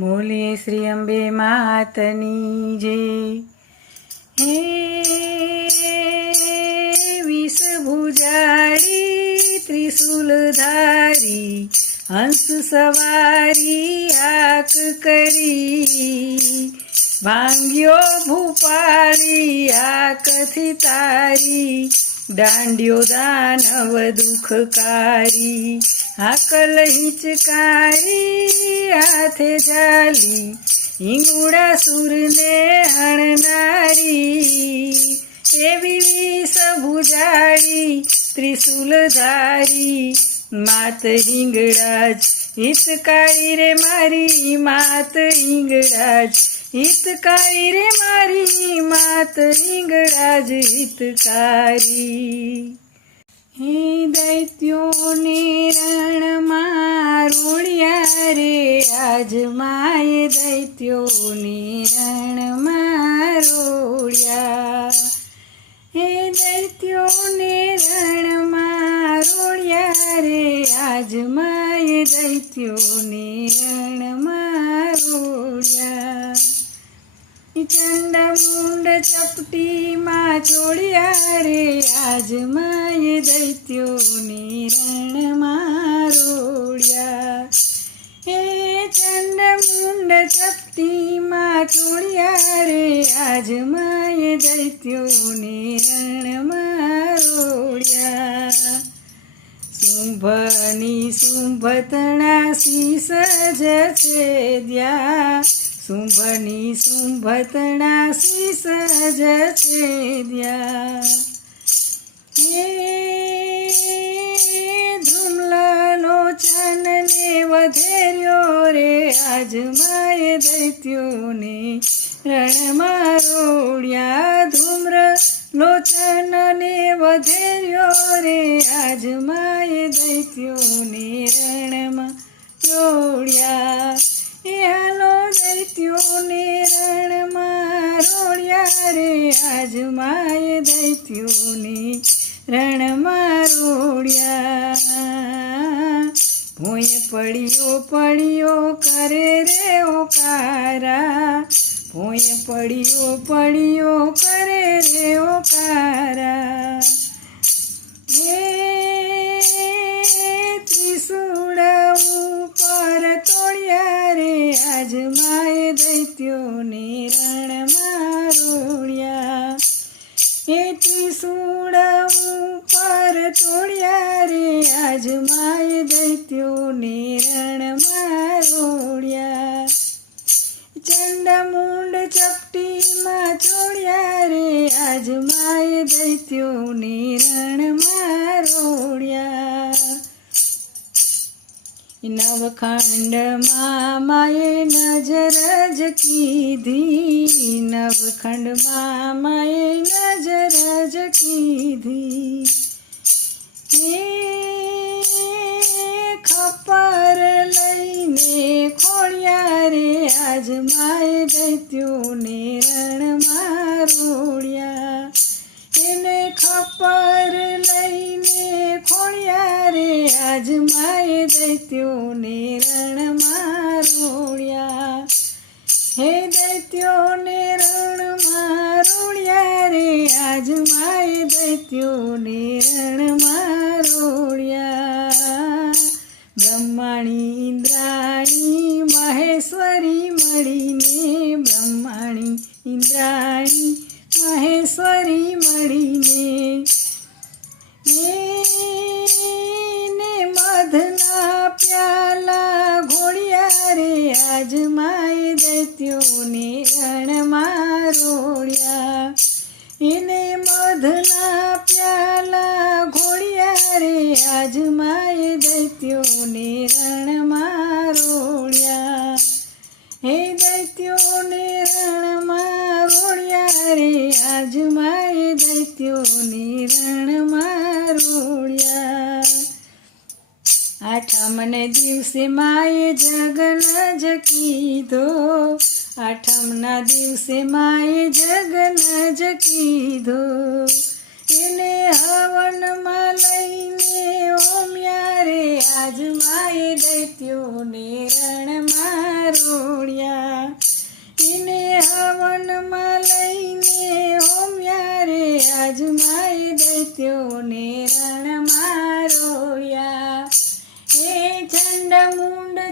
બોલીએ શ્રી અંબે માતની જે. હે વિષ ભુજાડી ત્રિશુલધારી હંસ સવારી આક કરી. ભાંગ્યો ભૂપાળી આકથી તારી. દાંડ્યો દાનવ દુઃખકારી હાકલ હિંચકારી હાથે જાલી હિંગુડા સુરને હણનારી એવી વિષ ભુજાડી ત્રિશુલધારી માત હિંગળાજ હિતકારી રે મારી માત હિંગળાજ હિતકારી રે મારી, માત હિંગળાજ હિતકારી. હે દૈત્યોને રણમાં રોળ્યા રે, આજ માય દૈત્યોને રણમાં રોળ્યા હે દૈત્યોને રણમાં રોળ્યા રે, આજ માય દૈત્યોને રણમાં રોળ્યા ચંડ મુંડ ચપટીમાં ચોળ્યા રે. આજ માય દૈત્યોને રણમાં રોળ્યા હે ચંડ મુંડ ચપટીમાં ચોળ્યા રે. આજ માય દૈત્યોને રણમાં રોળ્યા શુંભની શુંભતણા શીસ સજ છે દ્યા. શુંભની શુંભતણા શ્રી જ છે દ્યા હે ધ્રુમલોચન ને વધેર્યો રે, આજ માય દૈત્યોને રણમાં રોડ્યા ધૂમ્ર લોચનને વધેર્યો રે, આજ માય દૈત્યોને રણમાં રોડ્યા દૈત્યોને રણમાં રોડ્યા રે આજ માય દૈત્યોને રણમાં રોડ્યા ભોંય પડ્યો પડ્યો કરે રે ઓકારા. ભોંય પડ્યો પડ્યો કરે રે નવખંડમાં માએ નજર જ કીધી. નવખંડમાં માએ નજર જ કીધી. રે આજ માય દૈત્યોને રણમાં રોડ્યા હે દૈત્યોને રણમાં રોડ્યા રે, આજ માય દૈત્યોને રણમાં રોડ્યા બ્રહ્માણી ઇન્દ્રાણી, મહેશ્વરી મળીને બ્રહ્માણી ઇન્દ્રાણી, મહેશ્વરી મળીને. એને મધના પ્યાલા ઘોડિયા રે, આજ માય દૈત્યોને રણમાં રોડ્યા એને મધના પ્યાલા ઘોડિયા રે, આજ માય દૈત્યોને રણમાં રોડ્યા હે દૈત્યોને રણમાં રોડ્યા રે, આજ માય દૈત્યોને રણમાં રોડ્યા આઠમને દિવસે માએ જગન જ કીધો. આઠમના દિવસે માએ જગન જ કીધો. એને હવનમાં લઈને ઓમ્યા રે. આજ માએ દૈત્યોને રણમાં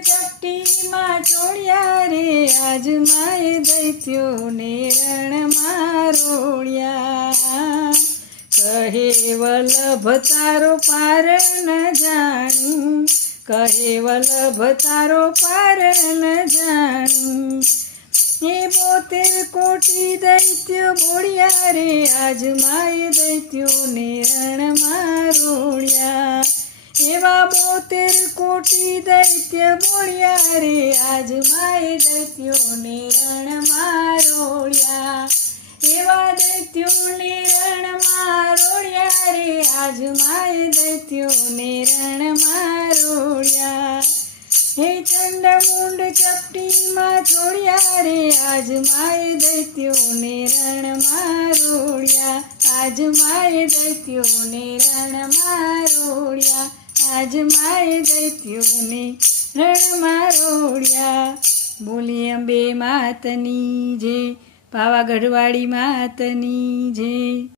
ચપટીમાં ચોળ્યા રે. આજ માએ દૈત્યોને રણમાં રોળ્યા. કહે વલ્લભ, તારો પાર ન જાણું. કહે વલ્લભ, તારો પાર ન જાણું. એ બોતેર કોટી દૈત્ય બોળ્યા રે. આજ માય દૈત્યોને રણમાં રોળ્યા. એવા બોતેર કોટી દૈત્ય બોળ્યા રે, આજ માય દૈત્યોને રણમાં રોળ્યા. એવા દૈત્યોને રણમાં રોળ્યા રે, આજ માય દૈત્યોને રણમાં રોળ્યા. હે ચંડમુંડ ચપટીમાં છોડ્યા રે, આજ માય દૈત્યોને રણમાં રોળ્યા. આજ માય દૈત્યોને રણમાં રોળ્યા. આજ માય દૈત્યોને રણમાં રોડ્યા. બોલી અંબે માતની જે પાવાગઢવાળી માતની જય.